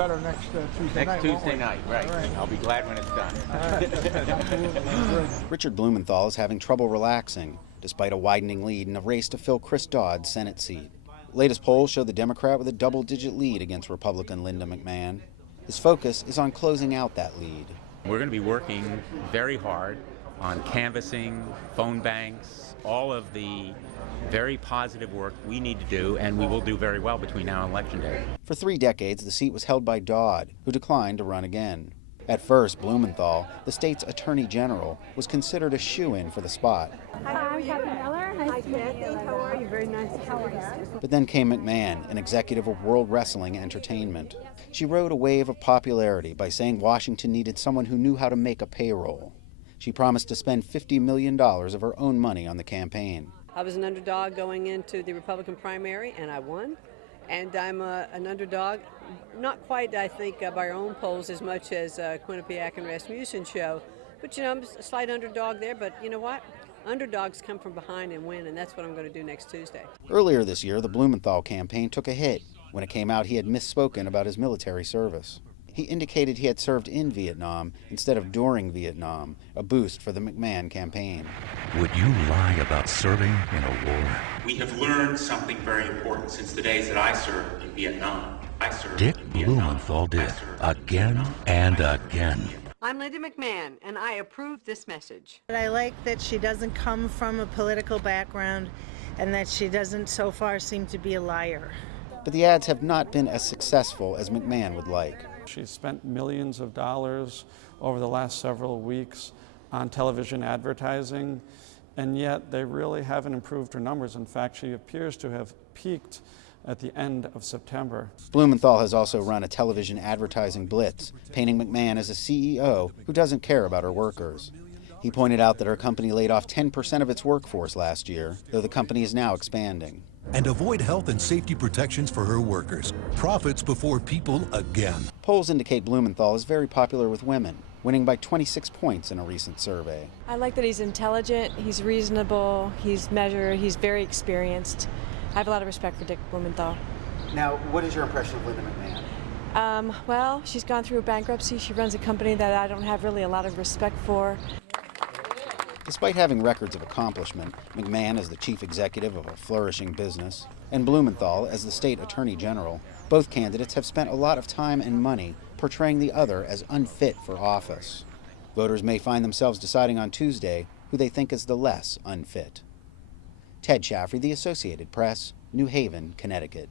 better next Tuesday night. Next Tuesday night, right. I'll be glad when it's done. Richard Blumenthal is having trouble relaxing, despite a widening lead in a race to fill Chris Dodd's Senate seat. Latest polls show the Democrat with a double-digit lead against Republican Linda McMahon. His focus is on closing out that lead. We're going to be working very hard on canvassing, phone banks, all of the very positive work we need to do, and we will do very well between now and Election Day. For 3 decades, the seat was held by Dodd, who declined to run again. At first, Blumenthal, the state's attorney general, was considered a shoo-in for the spot. Hi, I'm Kathy Miller. Nice to meet you. How are you? Very nice to meet you. But then came McMahon, an executive of World Wrestling Entertainment. She rode a wave of popularity by saying Washington needed someone who knew how to make a payroll. She promised to spend $50 million of her own money on the campaign. I was an underdog going into the Republican primary, and I won. And I'm an underdog, not quite, I think, by our own polls as much as Quinnipiac and Rasmussen show. But, you know, I'm a slight underdog there, but you know what? Underdogs come from behind and win, and that's what I'm going to do next Tuesday. Earlier this year, the Blumenthal campaign took a hit when it came out he had misspoken about his military service. He indicated he had served in Vietnam instead of during Vietnam, a boost for the McMahon campaign. Would you lie about serving in a war? We have learned something very important since the days that I served in Vietnam. Dick Blumenthal did, again and again. I'm Linda McMahon, and I approve this message. I like that she doesn't come from a political background and that she doesn't so far seem to be a liar. But the ads have not been as successful as McMahon would like. She's spent millions of dollars over the last several weeks on television advertising, and yet they really haven't improved her numbers. In fact, she appears to have peaked at the end of September. Blumenthal has also run a television advertising blitz, painting McMahon as a CEO who doesn't care about her workers. He pointed out that her company laid off 10% of its workforce last year, though the company is now expanding. And avoid health and safety protections for her workers. Profits before people again. Polls indicate Blumenthal is very popular with women, winning by 26 points in a recent survey. I like that he's intelligent, he's reasonable, he's measured, he's very experienced. I have a lot of respect for Dick Blumenthal. Now, what is your impression of Linda McMahon? Well, she's gone through a bankruptcy. She runs a company that I don't have really a lot of respect for. Despite having records of accomplishment, McMahon as the chief executive of a flourishing business, and Blumenthal as the state attorney general, both candidates have spent a lot of time and money portraying the other as unfit for office. Voters may find themselves deciding on Tuesday who they think is the less unfit. Ted Shaffrey, The Associated Press, New Haven, Connecticut.